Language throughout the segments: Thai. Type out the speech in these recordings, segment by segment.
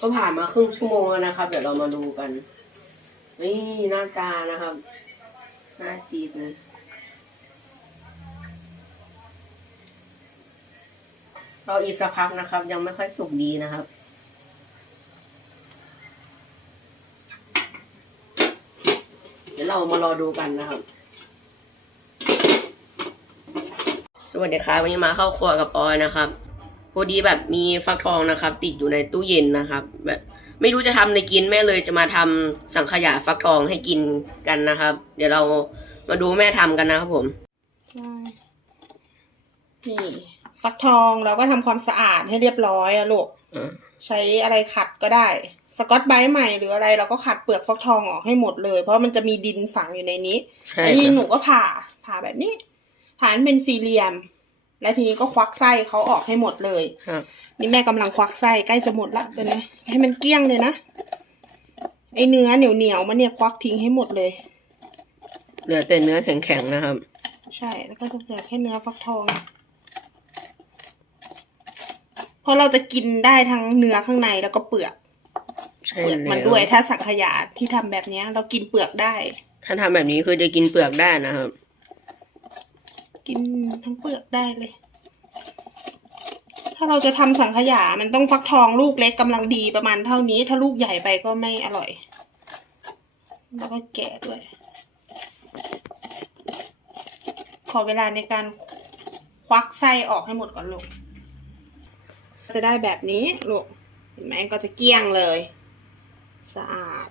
ก็ผ่านมาครึ่งชั่วโมงแล้วนะครับ เดี๋ยวเรามาดูกัน นี่หน้าตานะครับ หน้าจีดเลยเราอีกสักพักนะครับ ยังไม่ค่อยสุกดีนะครับเดี๋ยวเรามารอดูกันนะครับ สวัสดีครับวันนี้มาเข้าครัวกับออยนะครับ อดีแบบมีฟักทองนะครับ ติดอยู่ในตู้เย็นนะครับ แบบไม่รู้จะทำในกินแม่เลยจะมาทำสังขยาฟักทองให้กินกันนะครับ เดี๋ยวเรามาดูแม่ทำกันนะครับผมใช่นี่ฟักทองเราก็ทำความสะอาดให้เรียบร้อยอะลูกอ่าใช้อะไรขัดก็ได้ สกอตไบรท์ใหม่หรืออะไรเราก็ขัดเปลือกฟักทองออกให้หมดเลย เพราะมันจะมีดินฝังอยู่ในนี้ใช่แล้วทีคนี้หรันูบก็ผ่าผ่าแบบนี้ผ่าให้เป็นสี่เหลี่ยม และทีนี้ก็ควักไส้เขาออกให้หมดเลยครับนี่แม่กำลังควักไส้ใกล้จะหมดละเดี๋ยวนะให้มันเกลี้ยงเลยนะไอเนื้อเหนียวเหนียวๆมันเนี่ยควักทิ้งให้หมดเลย เหลือแต่เนื้อแข็งๆนะครับ ใช่แล้วก็จะเหลือแค่เนื้อฟักทองเพราะเราจะกินได้ทั้งเนื้อข้างในแล้วก็เปลือกใช่เปลือกมันแล้วด้วยถ้าสังขยาที่ทำแบบเนี้ยเรากินเปลือกได้ ถ้าทำแบบนี้คือจะกินเปลือกได้นะครับ กินทั้งเปลือกได้เลย ถ้าเราจะทำสังขยา มันต้องฟักทองลูกเล็กกำลังดีประมาณเท่านี้ ถ้าลูกใหญ่ไปก็ไม่อร่อย แล้วก็แก่ด้วย ขอเวลาในการควักไส้ออกให้หมดก่อนลูก จะได้แบบนี้ลูก เห็นไหมก็จะเกลี้ยงเลย สะอาด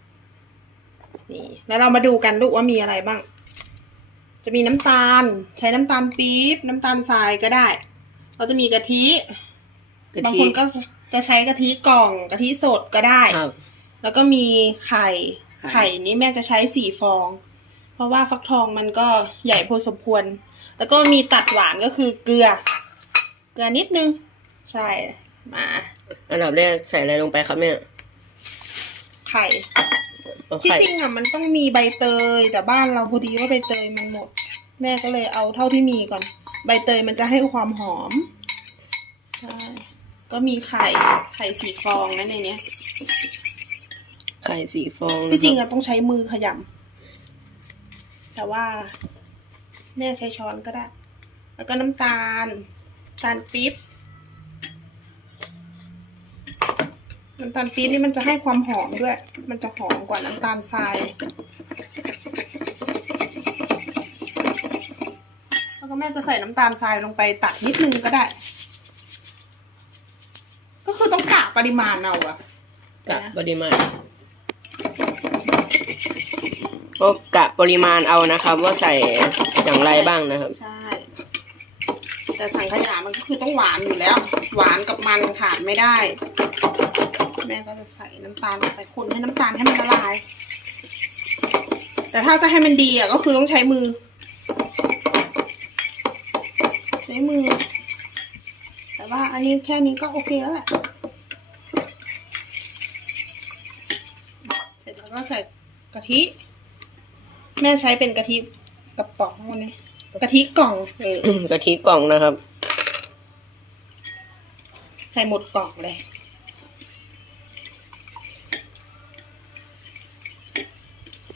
นี่ แล้วเรามาดูกันลูกว่ามีอะไรบ้าง จะมีน้ำตาล ใช้น้ำตาลปี๊บน้ำตาลทรายก็ได้ เราจะมีกะทิกะบางทิคนก็จะใช้กะทิกล่องกะทิสดก็ได้ ครับ แล้วก็มีไข่ ไข่ ไข่นี้แม่จะใช้สี่ฟอง เพราะว่าฟักทองมันก็ใหญ่พอสมควร แล้วก็มีตัดหวานก็คือเกลือ เกลือนิดนึง ใช่ มา อันดับแรกใส่อะไรลงไปครับแม่ ไข่ เอาที่ไข่จริงอะมันต้องมีใบเตย แต่บ้านเราพอดีว่าใบเตยมันหมด แม่ก็เลยเอาเท่าที่มีก่อน ใบเตยมันจะให้ความหอมใช่ก็มีไข่ไข่สี่ฟองนะในเนี้ย ไข่สีฟองนะคบที่จริงอะต้องใช้มือขยำแต่ว่า แม่ใช้ช้อนก็ได้ แล้วก็น้ำตาลน้ำตาลปี๊บ น้ำตาลปี๊บนี่มันจะให้ความหอมด้วย มันจะหอมกว่าน้ำตาลทราย แล้วก็แม่จะใส่น้ำตาลทรายลงไปตัดนิดนึงก็ได้ ก็คือต้องกะปริมาณเอาอะกะปริมาณก็กะปริมาณเอานะครับ ว่าใส่อย่างไรบ้างนะครับ ใช่ แต่สังขยามันก็คือต้องหวานอยู่แล้ว หวานกับมันขาดไม่ได้ แม่ก็จะใส่น้ำตาลลงไปคนให้น้ำตาลให้มันละลาย แต่ถ้าจะให้มันดีอะก็คือต้องใช้มือ ใช้มือ แต่ว่าอันนี้แค่นี้ก็โอเคแล้วแหละเสร็จแล้วก็ใส่กะทิ แม่ใช้เป็นกะทิกระป๋องวันนี้ กะทิกล่องเออกะทิกล่องนะครับ ใส่หมดกล่องเลย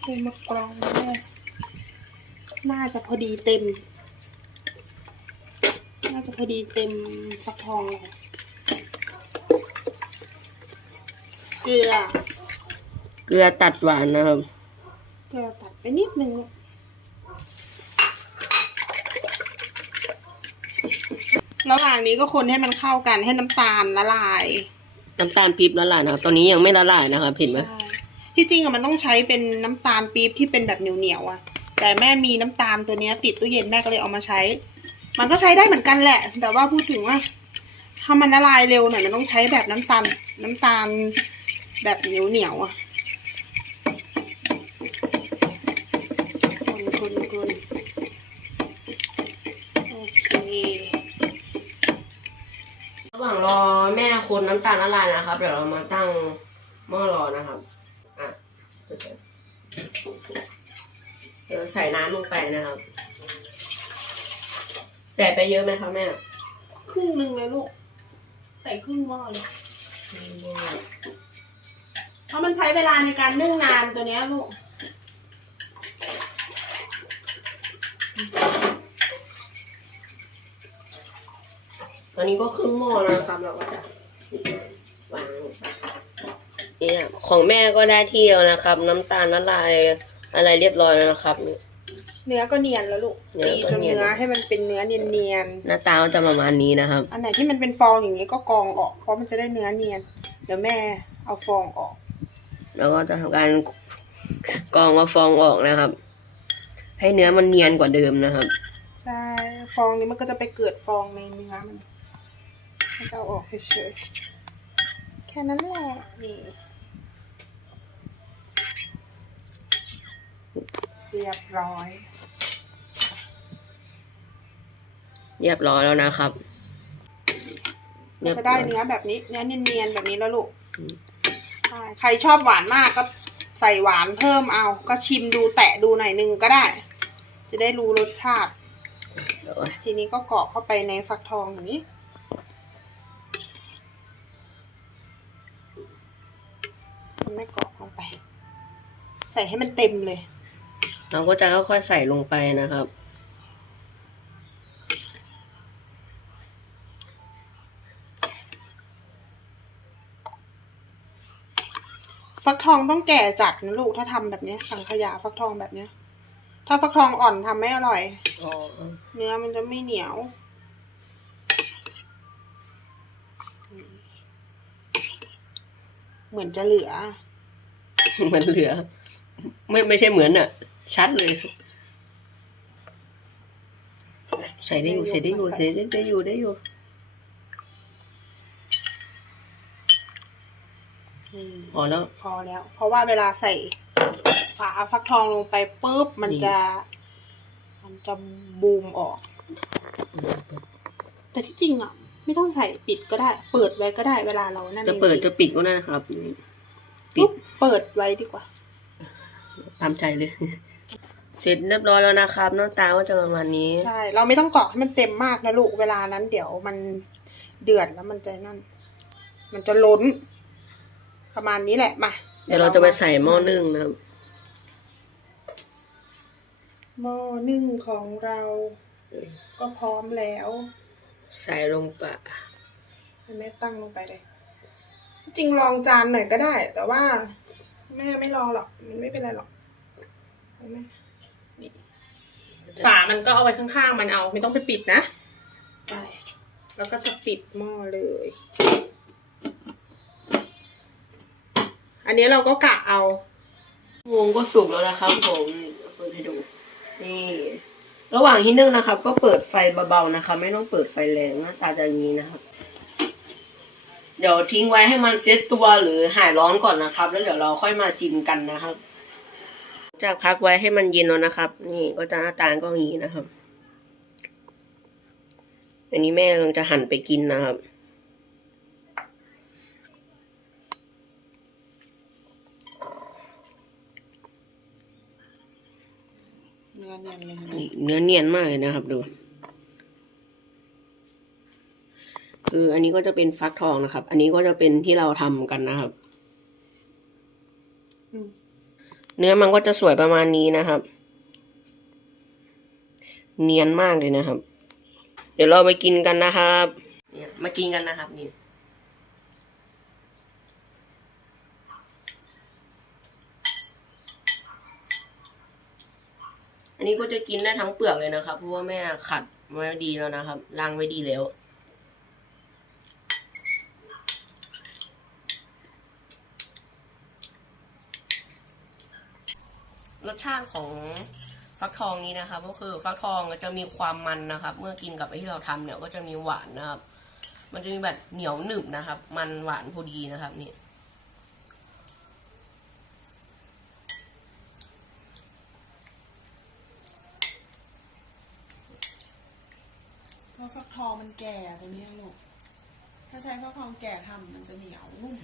ใส่หมดกล่องเลยน่าจะพอดีเต็ม น่าจะพอดีเต็มฟักทองเลยเกลือ เกลือตัดหวานนะครับ เกลือตัดไปนิดนึงลูกระหว่างนี้ก็คนให้มันเข้ากันให้น้ำตาลละลายน้ำตาลปี๊บละลายนะครับตอนนี้ยังไม่ละลายนะครับเห็นไหมใช่ที่จริงอะมันต้องใช้เป็นน้ำตาลปี๊บที่เป็นแบบเหนียวๆอะแต่แม่มีน้ำตาลตัวเนี้ยติดตู้เย็นแม่ก็เลยเอามาใช้ มันก็ใช้ได้เหมือนกันแหละ แต่ว่าพูดถึงว่าถ้ามันละลายเร็วหน่อยมันต้องใช้แบบน้ำตาลน้ำตาลแบบเหนียวๆอะคนคนคนโอเค ระ หว่างรอแม่คนน้ำตาลละลายนะครับ เดี๋ยวเรามาตั้งหม้อรอนะครับ อะเดี๋ยวใส่น้ำลงไปนะครับ ใส่ไปเยอะไหมครับแม่ ครึ่งหนึ่งเลยลูก ใส่ครึ่งหม้อเลย เพราะมันใช้เวลาในการนึ่งนานตัวเนี้ยลูก ต อนนี้ก็ครึ่งหม้อแล้วนะครับเราก็จะวางลงไปเนี่ยของแม่ก็ได้ที่แล้วนะครับ น้ำตาลละลายอะไรเรียบร้อยแล้วนะครับ เนื้อก็เนียนแล้วลูกเนื้ตีอก็จนเนียน เนื้อให้มันเป็นเนื้อเนียนหน้าตาก็จะประมาณนี้นะครับ ๆอันไหนที่มันเป็นฟองอย่างนี้ก็กรองออกเพราะมันจะได้เนื้อเนียน เดี๋ยวแม่เอาฟองออก แล้วก็จะทำการกรองเอาฟองออกนะครับ ให้เนื้อมันเนียนกว่าเดิมนะครับ ใช่ ฟองนี้มันก็จะไปเกิดฟองในเนื้อมัน ให้เอาออกเฉยๆแค่นั้นแหละนี่เรียบร้อย เรียบร้อยแล้วนะครับก็จะได้เนื้อแบบนี้เนื้อเนียนๆแบบนี้แล้วลูกใช่ใครชอบหวานมากก็ใส่หวานเพิ่มเอา ก็ชิมดูแตะดูหน่อยนึงก็ได้ จะได้รู้รสชาติเดี๋ยวทีนี้ก็กรอกเข้าไปในฟักทองอย่างนี้ ไม่กรอกลงไป ใส่ให้มันเต็มเลย เราก็จะค่อยๆใส่ลงไปนะครับ ฟักทองต้องแก่จัดนะลูกถ้าทำแบบเนี้ยสังขยาฟักทองแบบเนี้ยถ้าฟักทองอ่อนทำไม่อร่อยอ๋อเนื้อมันจะไม่เหนียว เหมือนจะเหลือ เหมือนเหลือ ไม่ไม่ใช่เหมือนอะ ชัดเลย ใส่ได้อยู่ใส่ได้อยู่ใส่ได้ได้อยู่ได้อยู่นี่พอแล้ว พอแล้ว เพราะว่าเวลาใส่ฝาฟักทองลงไปปุ๊บ มันจะ มันจะบูมออก แต่ที่จริงอะ ไม่ต้องใส่ปิดก็ได้ เปิดไว้ก็ได้เวลาเรานั่นจะเปิดองจะปิดก็ได้นะครับปิปุ๊ดบเปิดไว้ดีกว่า ตามใจเลย เสร็จเรียบร้อยแล้วนะครับหน้าตาก็จะประมาณนี้ใช่เราไม่ต้องกรอกให้มันเต็มมากนะลูกเวลานั้น เดี๋ยวมันเดือดแล้วมันจะนั่น มันจะล้น ประมาณนี้แหละมาเดี๋ยวเราจะไปใส่หม้อนึ่งนะครับหม้อนึ่งของเรา ก็พร้อมแล้ว ใส่ลงไปให้แม่ตั้งลงไปเลย จริงลองจานหน่อยก็ได้ แต่ว่า แม่ไม่ลองหรอก มันไม่เป็นไรหรอกเอาแม่นี่ฝามันก็เอาไว้ข้างๆ มันเอาไม่ต้องไปปิดนะใช่แล้วก็จะปิดหม้อเลย อันนี้เราก็กะเอา วงก็สุกแล้วนะครับผมเปิดให้ดู นี่ ระหว่างที่นึ่งนะครับ ก็เปิดไฟเบาๆนะคะ ไม่ต้องเปิดไฟแรงหน้าตาจะงนี้นะครับ เดี๋ยวทิ้งไว้ให้มันเซ็ตตัวหรือหายร้อนก่อนนะครับ แล้วเดี๋ยวเราค่อยมาชิมกันนะครับ จากพักไว้ให้มันเย็นแล้วนะครับ นี่ก็จะหน้าตาก็อย่างนี้นะครับ อันนี้แม่กำลังจะหั่นไปกินนะครับ อเนียนเลยนี่เนื้อเนียนมากเลยนะครับดู คืออันนี้ก็จะเป็นฟักทองนะครับ อันนี้ก็จะเป็นที่เราทำกันนะครับ เนื้อมันก็จะสวยประมาณนี้นะครับ เนียนมากเลยนะครับ เดี๋ยวเราไปกินกันนะครับเมากินกันนะครับนี่ อันนี้ก็จะกินได้ทั้งเปลือกเลยนะครับ เพราะว่าแม่ขัดไว้ดีแล้วนะครับล้างไว้ดีแล้ว รสชาติของฟักทองนี้นะครับ ก็คือฟักทองจะมีความมันนะครับ เมื่อกินกับไอ้ที่เราทำเนี่ยก็จะมีหวานนะครับ มันจะมีแบบเหนียวหนึบนะครับ มันหวานพอดีนะครับนี่ เพราะฟักท องมันแก่ตัวนี้ลูก ถ้าใช้ฟักทองแก่ทำมันจะเหนียวนุ่ม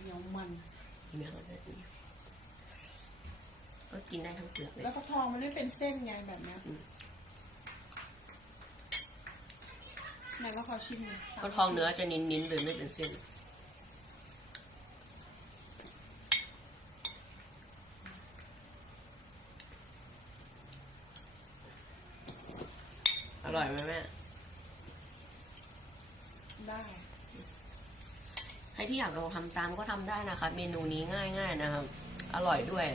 เหนียวมันนี่นะครับก็กินได้ทั้งเปลือกเลยแล้วฟักทองมันไม่เป็นเส้นไงแบบเนี้ยไหนว่าขอชิมหน่อยฟักทองเนื้อจะนิ่นๆเลยไม่เป็นเส้น ร่อยไหมแม่ ได้ ใครที่อยากลองทำตามก็ทำได้นะคะ เมนูนี้ง่าย ๆ นะครับ อร่อยด้วย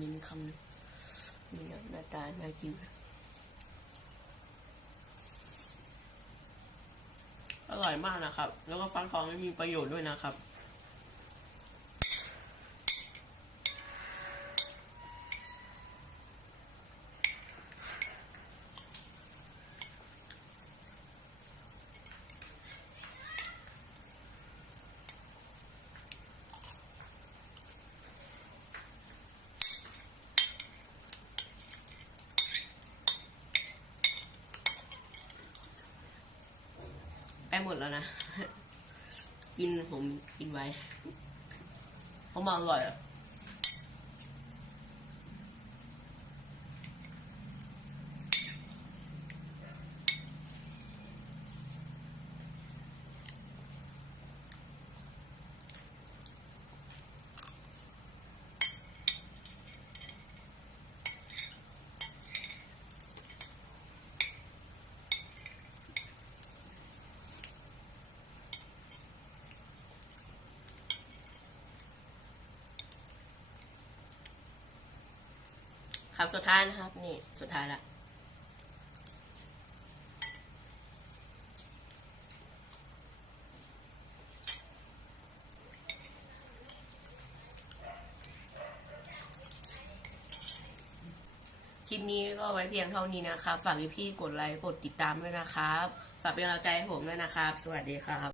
มินๆคำหนึ่งนี่ครับหน้าตาน่ากินอร่อยมากนะครับ แล้วก็ฟักทองไม่มีประโยชน์ด้วยนะครับ หมดแล้วนะ กินผมกินไว้เพราะมันอร่อยอะ ครับสุดท้ายนะครับ นี่สุดท้ายละคลิปนี้ก็ไว้เพียงเท่านี้นะครับ ฝากพี่ๆกดไลค์ กดติดตามด้วยนะครับ ฝากเป็นกำลังใจให้ผมด้วยนะครับ สวัสดีครับ